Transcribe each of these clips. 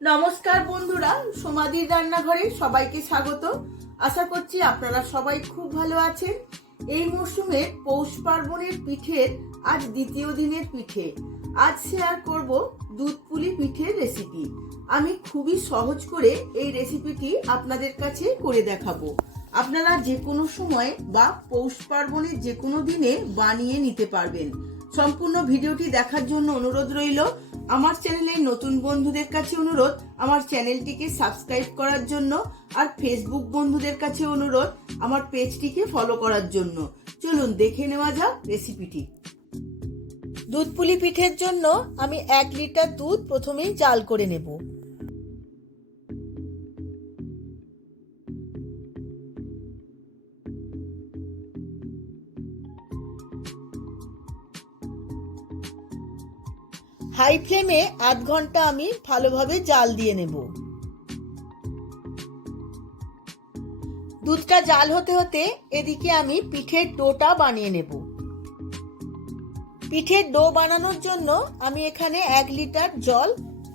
নমস্কার বন্ধুরা, সমাধির রান্নাঘরে সবাইকে স্বাগত। আশা করছি আপনারা সবাই খুব ভালো আছেন। এই মরশুমে পৌষ পার্বণের পিঠের আজ দ্বিতীয় দিনের পিঠে। আজ শেয়ার করব দুধ পুলি পিঠের রেসিপি। আমি খুবই সহজ করে এই রেসিপিটি আপনাদের কাছে করে দেখাবো। আপনারা যে কোনো সময় বা পৌষ পার্বণের যে কোনো দিনে বানিয়ে নিতে পারবেন। সম্পূর্ণ ভিডিওটি দেখার জন্য অনুরোধ রইল। আমার চ্যানেলের নতুন বন্ধুদের কাছে অনুরোধ আমার চ্যানেলটিকে সাবস্ক্রাইব করার জন্য, আর ফেসবুক বন্ধুদের কাছে অনুরোধ আমার পেজটিকে ফলো করার জন্য। চলুন দেখে নেওয়া যাক রেসিপিটি। দুধ পুলি পিঠের জন্য আমি 1 লিটার দুধ প্রথমেই জাল করে নেব। হাই ফ্লেমে আধ ঘন্টা আমি ভালোভাবে জাল দিয়ে নেব। দুধটা জাল হতে হতে এদিকে আমি পিঠের ডোটা বানিয়ে নেব। পিঠের ডো বানানোর জন্য আমি এখানে 1 লিটার জল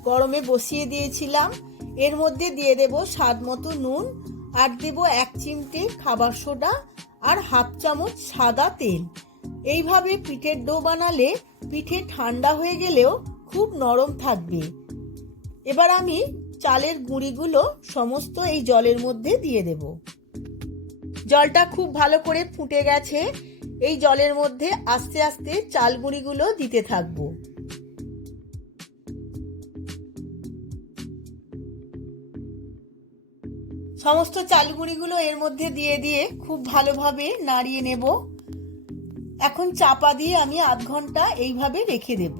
গরমে বসিয়ে দিয়েছিলাম। এর মধ্যে দিয়ে দেব স্বাদ মতো নুন, আর দেব 1 চিমটে খাবার সোডা আর হাফ চামচ সাদা তেল। এইভাবে পিঠের ডো বানালে পিঠে ঠান্ডা হয়ে গেলেও খুব নরম থাকবে। এবার আমি চালের গুঁড়িগুলো সমস্ত এই জলের মধ্যে দিয়ে দেব। জলটা খুব ভালো করে ফুটে গেছে। এই জলের মধ্যে আস্তে আস্তে চাল গুঁড়িগুলো দিতে থাকবো। সমস্ত চাল গুঁড়িগুলো এর মধ্যে দিয়ে দিয়ে খুব ভালোভাবে নাড়িয়ে নেব। এখন চাপা দিয়ে আমি আধ ঘন্টা এইভাবে রেখে দেব।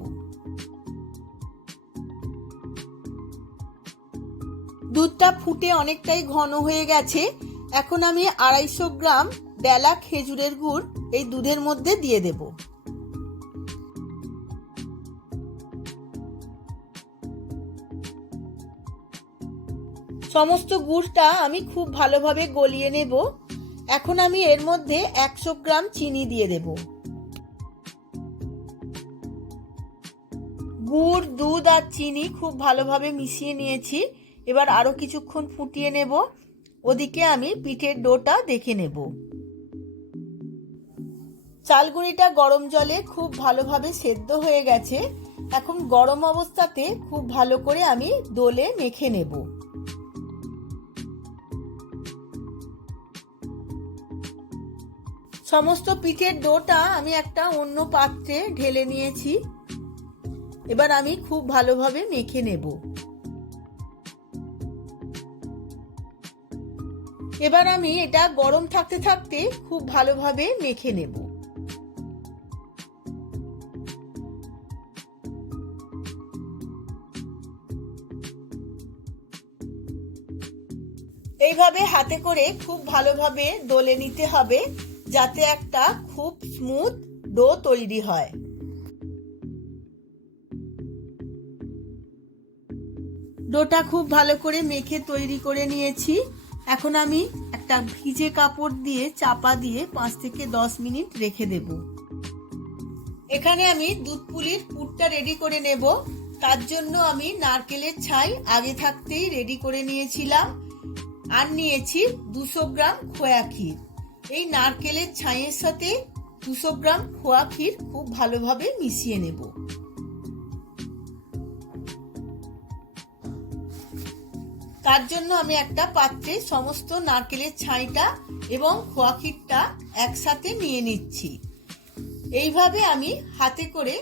দুধটা ফুটে অনেকটাই ঘন হয়ে গেছে। এখন আমি 250 গ্রাম ডেলা খেজুরের গুড় এই দুধের মধ্যে দিয়ে দেব। সমস্ত গুড়টা আমি খুব ভালোভাবে গলিয়ে নেব। এখন আমি এর মধ্যে 100 গ্রাম চিনি দিয়ে দেব। গুড়, দুধ আর চিনি খুব ভালোভাবে মিশিয়ে নিয়েছি। এবার আরো কিছুক্ষণ ফুটিয়ে নেব। ওদিকে আমি পিঠের ডোটা দেখে নেব। চালগুঁড়িটা গরম জলে খুব ভালোভাবে সেদ্ধ হয়ে গেছে। এখন গরম অবস্থাতে খুব ভালো করে আমি দোলে মেখে নেব। সমস্ত পিঠের ডোটা আমি একটা অন্য পাত্রে ঢেলে নিয়েছি। এবার আমি খুব ভালোভাবে মেখে নেব। এবার আমি এটা গরম থাকতে থাকতে খুব ভালোভাবে মেখে নেব। এইভাবে হাতে করে খুব ভালোভাবে দলে নিতে হবে, যাতে একটা খুব স্মুথ ডো তৈরি হয়। ডোটা খুব ভালো করে মেখে তৈরি করে নিয়েছি। এখন আমি একটা ভিজে কাপড় দিয়ে চাপা দিয়ে 5 থেকে 10 মিনিট রেখে দেব। এখানে আমি দুধ পুলির পুরটা রেডি করে নেব। তার জন্য আমি নারকেলের ছাই আগে থাকতেই রেডি করে নিয়েছিলাম, আর নিয়েছি 200 গ্রাম খোয়া ক্ষীর। এই নারকেলের ছাইয়ের সাথে 200 গ্রাম খোয়া ক্ষীর খুব ভালোভাবে মিশিয়ে নেব। তার জন্য আমি একটা পাত্রে সমস্ত নারকেলের ছাইটা এবং খোয়া ক্ষীরটা একসাথে নিয়ে নিচ্ছি। এইভাবে আমি হাতে করে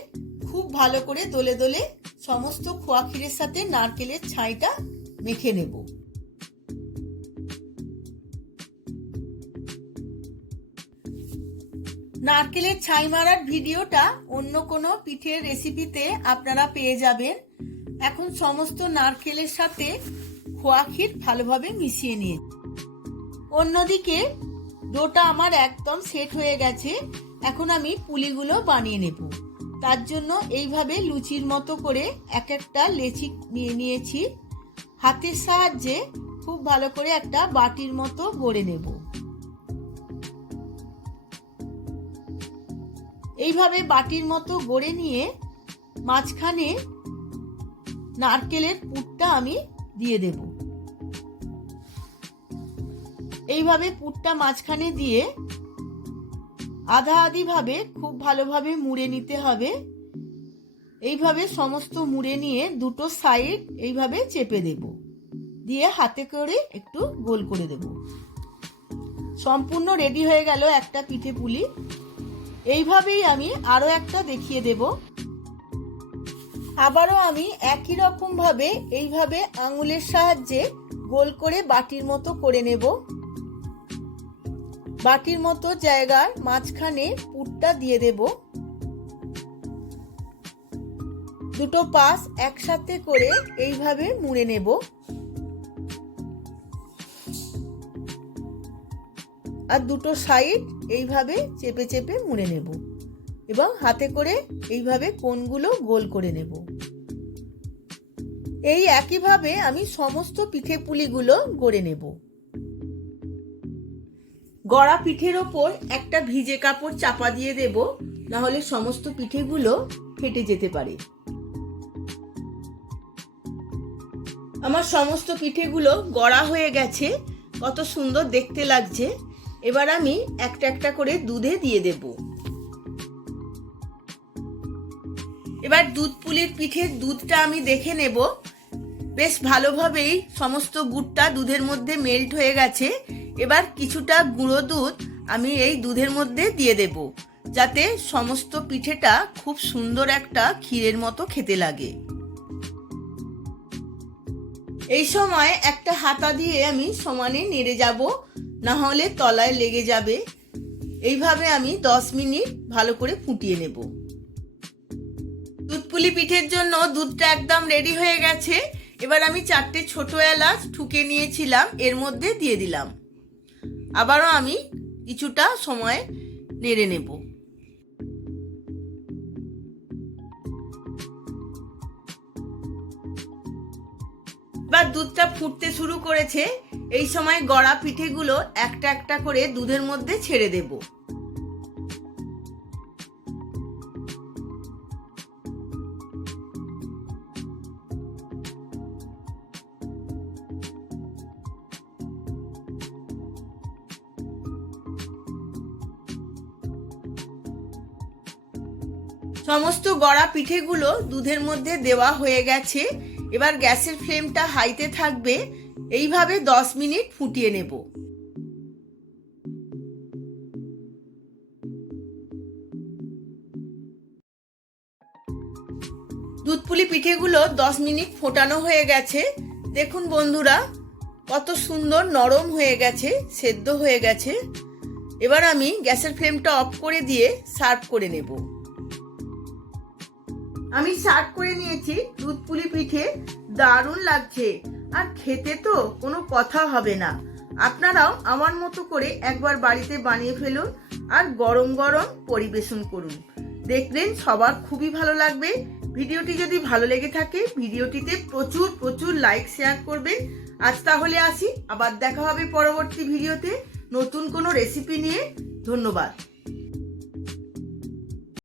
খুব ভালো করে দলে দলে সমস্ত খোয়া ক্ষীরের সাথে নারকেলের ছাইটা মেখে নেব। নারকেলের ছাই মারার ভিডিওটা অন্য কোনো পিঠের রেসিপিতে আপনারা পেয়ে যাবেন। এখন সমস্ত নারকেলের সাথে খোয়া ক্ষীর ভালোভাবে মিশিয়ে নিয়ে অন্যদিকে ডোটা আমার একদম সেট হয়ে গেছে। এখন আমি পুলিগুলো বানিয়ে নেব। তার জন্য এইভাবে লুচির মতো করে এক একটা লেচি নিয়ে নিয়েছি। হাতের সাহায্যে খুব ভালো করে একটা বাটির মতো গড়ে নেব। এইভাবে বাটির মতো গড়ে নিয়ে মাঝখানে নারকেলের পুরটা আমি দিয়ে দেব। এইভাবে পুরটা মাঝখানে দিয়ে আধা আধি ভাবে খুব ভালোভাবে মুড়ে নিতে হবে। এইভাবে সমস্ত মুড়ে নিয়ে দুটো সাইড এইভাবে চেপে দেব, দিয়ে হাতে করে একটু গোল করে দেব। সম্পূর্ণ রেডি হয়ে গেল একটা পিঠে পুলি। এইভাবেই আমি আরো একটা দেখিয়ে দেব। আবারও আমি একই রকম ভাবে এইভাবে আঙুলের সাহায্যে গোল করে বাটির মতো করে নেব। বাটির মতো জায়গার মাঝখানে পুরটা দিয়ে দেব। দুটো পাশ একসাথে করে এইভাবে মুড়ে নেব। আর দুটো সাইড এইভাবে চেপে চেপে মুড়ে নেব এবং হাতে করে এইভাবে কোণগুলো গোল করে নেব। এই একইভাবে আমি সমস্ত পিঠে পুলিগুলো গড়ে নেব। গড়া পিঠের ওপর একটা ভিজে কাপড় চাপা দিয়ে দেব, না হলে সমস্ত পিঠেগুলো ফেটে যেতে পারে। আমার সমস্ত পিঠেগুলো গড়া হয়ে গেছে, কত সুন্দর দেখতে লাগছে। এবার আমি একটা একটা করে দুধে দিয়ে দেব। এবার দুধ পুলির পিঠের দুধটা আমি দেখে নেব। বেশ ভালোভাবেই সমস্ত গুড়টা দুধের মধ্যে মেল্ট হয়ে গেছে। এবার কিছুটা গুঁড়ো দুধ আমি এই দুধের মধ্যে দিয়ে দেব, যাতে সমস্ত পিঠেটা খুব সুন্দর একটা ক্ষীরের মতো খেতে লাগে। এই সময় একটা হাতা দিয়ে আমি সমানে নেড়ে যাব, না হলে তলায় লেগে যাবে। এইভাবে আমি 10 মিনিট ভালো করে ফুটিয়ে নেব। দুধপুলি পিঠের জন্য দুধটা একদম রেডি হয়ে গেছে। এবার আমি 4টে ছোট এলাচ ঠুকে নিয়েছিলাম, এর মধ্যে দিয়ে দিলাম। আবারও আমি কিছুটা সময় নেড়ে নেব। এবার দুধটা ফুটতে শুরু করেছে। এই সময় গড়া পিঠেগুলো একটা একটা করে দুধের মধ্যে ছেড়ে দেব। সমস্ত গড়া পিঠেগুলো দুধের মধ্যে দেওয়া হয়ে গেছে। এবার গ্যাসের ফ্লেমটা হাইতে থাকবে। এইভাবে 10 মিনিট ফুটিয়ে নেব। দুধপুলি পিঠেগুলো 10 মিনিট ফোটানো হয়ে গেছে। দেখুন বন্ধুরা, কত সুন্দর নরম হয়ে গেছে, সেদ্ধ হয়ে গেছে। এবার আমি গ্যাসের ফ্লেমটা অফ করে দিয়ে সার্ভ করে নেব। আমি সার্ভ করে নিয়েছি দুধপুলি পিঠে। দারুণ লাগছে, আর খেতে তো কোনো কথা হবে না। আপনারাও আমার মতো করে একবার বাড়িতে বানিয়ে ফেলুন আর গরম গরম পরিবেশন করুন। দেখবেন সবার খুবই ভালো লাগবে। ভিডিওটি যদি ভালো লেগে থাকে ভিডিওটিতে প্রচুর প্রচুর লাইক শেয়ার করবেন। আজ তাহলে আসি, আবার দেখা হবে পরবর্তী ভিডিওতে নতুন কোনো রেসিপি নিয়ে। ধন্যবাদ।